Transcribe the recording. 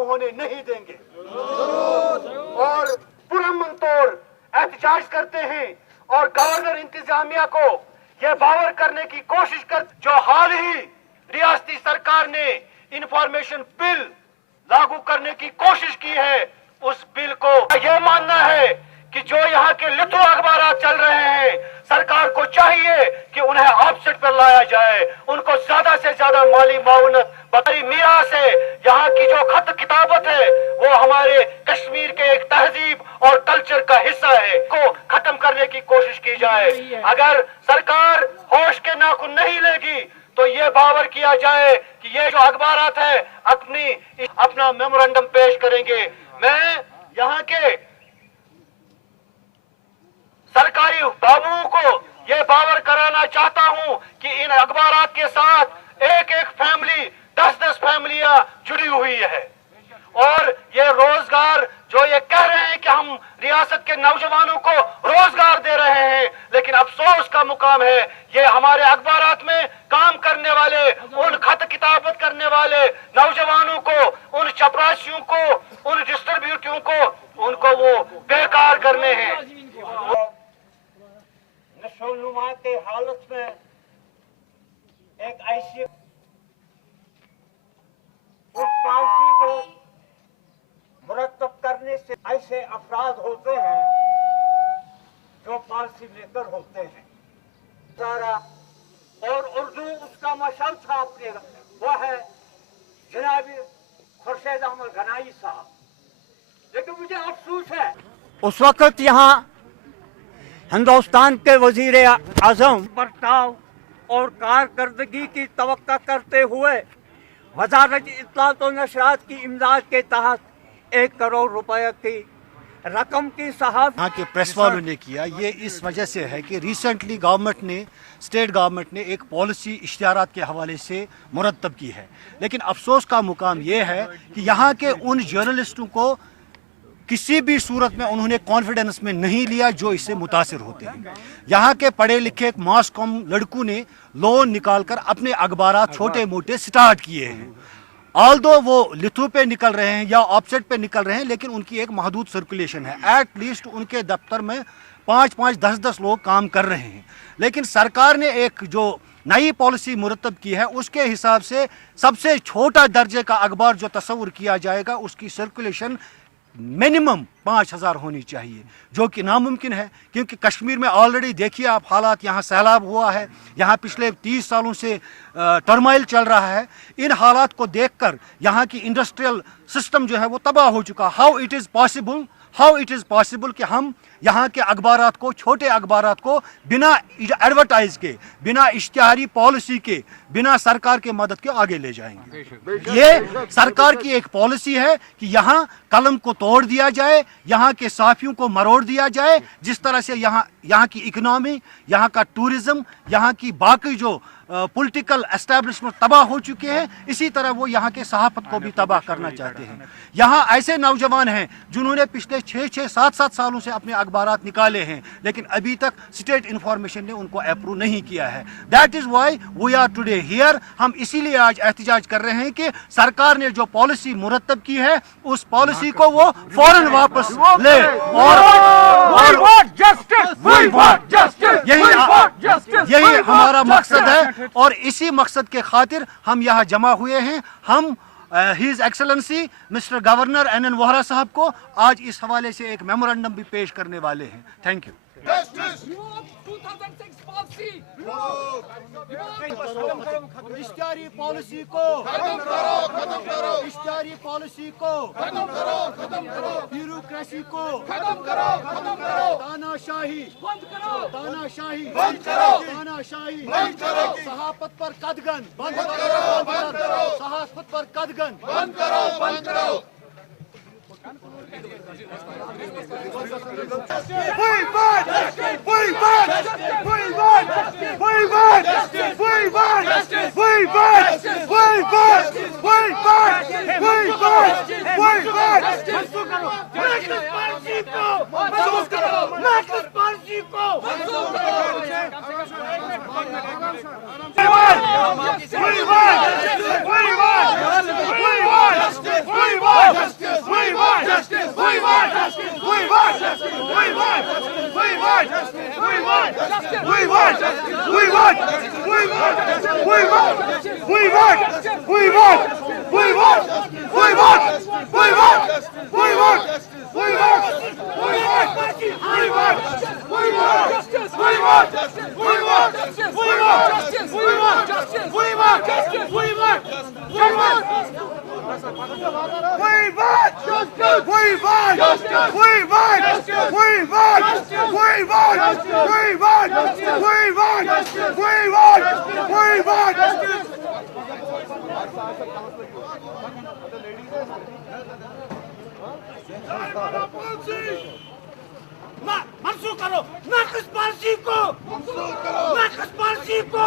लागू होने नहीं देंगे और पुरअमन तौर एहतजाज करते हैं और गवर्नर इंतजामिया को यह बावर करने की कोशिश कर जो हाल ही रियासती सरकार ने इंफॉर्मेशन बिल लागू करने की कोशिश की है, उस बिल को यह मानना है कि जो यहाँ के लिथो अखबार चल रहे हैं, सरकार को चाहिए कि उन्हें ऑफसेट पर लाया जाए, उनको ज्यादा से ज्यादा माली माउनत बतरी मीरा से यहाँ की जो खत किताबत है वो हमारे कश्मीर के एक तहजीब और कल्चर का हिस्सा है, को खत्म करने की कोशिश की जाए। अगर सरकार होश के नाखून नहीं लेगी तो ये बावर किया जाए कि ये जो अखबारात है अपना मेमोरेंडम पेश करेंगे। मैं यहाँ के सरकारी बाबुओं को ये बावर कराना चाहता हूं कि इन अखबारात के साथ एक एक फैमिली 10-10 फैमिलियां जुड़ी हुई है और ये रोजगार जो ये कह रहे हैं कि हम रियासत के नौजवानों को रोजगार दे रहे हैं, लेकिन अफसोस का मुकाम है ये हमारे अखबारात में काम करने वाले, उन खत किताबत करने वाले नौजवानों को, उन चपरासियों को, उन डिस्ट्रीब्यूटरों को, उनको वो बेकार करने हैं। नशोनुमा के हालत में एक ऐसी उस पॉलिसी को मुरतब करने से ऐसे अफराद होते हैं जो पॉलिसी मेकर होते हैं सारा, और उर्दू उसका मशल था अपने, वो है जनाब खुर्शीद अहमद गनाई साहब। लेकिन मुझे अफसोस है उस वक्त यहाँ हिंदुस्तान के वजीर आजम बर्ताव और कारकर्दगी की तवक्का करते हुए वजारत इत्तलात और नशरात की इमदाद के तहत 1 करोड़ रुपए की रकम की सहाफ़ यहाँ के प्रेस वालों ने किया। ये इस वजह से है कि रिसेंटली गवर्नमेंट ने, स्टेट गवर्नमेंट ने एक पॉलिसी इश्तिहारात के हवाले से मुरतब की है, लेकिन अफसोस का मुकाम ये है कि यहाँ के उन जर्नलिस्टों को किसी भी सूरत में उन्होंने कॉन्फिडेंस में नहीं लिया जो इससे मुतासिर होते हैं। यहाँ के पढ़े लिखे मास कॉम लड़कों ने लोन निकालकर अपने अखबारात छोटे मोटे स्टार्ट किए हैं। ऑल्दो वो लिथू पे निकल रहे हैं या ऑफसेट पे निकल रहे हैं, लेकिन उनकी एक महदूद सर्कुलेशन है। एट लीस्ट उनके दफ्तर में 5-5, 10-10 लोग काम कर रहे हैं। लेकिन सरकार ने एक जो नई पॉलिसी मुरतब की है उसके हिसाब से सबसे छोटा दर्जे का अखबार जो तस्वुर किया जाएगा उसकी सर्कुलेशन मिनिमम 5000 होनी चाहिए, जो कि नामुमकिन है क्योंकि कश्मीर में ऑलरेडी देखिए आप हालात, यहाँ सैलाब हुआ है, यहाँ पिछले 30 सालों से टर्माइल चल रहा है। इन हालात को देखकर यहाँ की इंडस्ट्रियल सिस्टम जो है वो तबाह हो चुका। हाउ इट इज़ पॉसिबल कि हम यहाँ के अखबारात को, छोटे अखबारात को बिना एडवर्टाइज के, बिना इश्तिहारी पॉलिसी के, बिना सरकार के मदद के आगे ले जाएंगे। ये सरकार की एक पॉलिसी है कि यहाँ कलम को तोड़ दिया जाए, यहाँ के साफियों को मरोड़ दिया जाए। जिस तरह से यहाँ की इकनॉमी, यहाँ का टूरिज्म, यहाँ की बाकी जो पॉलिटिकल एस्टैब्लिशमेंट तबाह हो चुके हैं, इसी तरह वो यहाँ के सहाफत को भी तबाह करना चाहते हैं। यहाँ ऐसे नौजवान हैं जिन्होंने पिछले 6-6, 7-7 सालों से अपने अखबारात निकाले हैं, लेकिन अभी तक स्टेट इंफॉर्मेशन ने उनको अप्रूव नहीं किया है। That is why we are today here. हम इसीलिए आज एहतजाज कर रहे हैं कि सरकार ने जो पॉलिसी मुरतब की है उस पॉलिसी को वो फौरन वापस ले यही हमारा मकसद है और इसी मकसद के खातिर हम यहाँ जमा हुए हैं। हम his excellency mister governor NN Vohra साहब को आज इस हवाले से एक मेमोरेंडम भी पेश करने वाले हैं। Thank you. इश्तिहारी पॉलिसी को खत्म करो, इश्तिहारी पॉलिसी को खत्म करो, ब्यूरोक्रेसी को खत्म करो, तानाशाही बंद करो, सहाफत पर कदगन बंद करो, सहाफत पर कदगन बंद करो। منسوخ کرو ناقص پالیسی کو، ناقص پالیسی کو